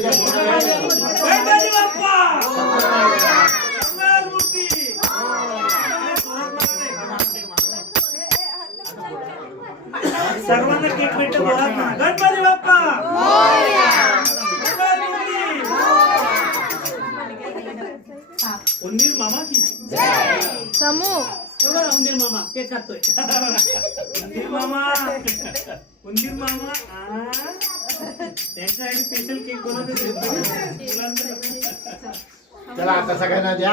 गणपती बाप्पा मंगळमूर्ती सर्वांना केक भेटतो बोला ना गणपती बाप्पा उंदीर मामा की समू उंदीर मामा केक खातोय उंदीर मामा त्यांच्यासाठी स्पेशल केक बनवतो चला आता सगळ्यांना द्या.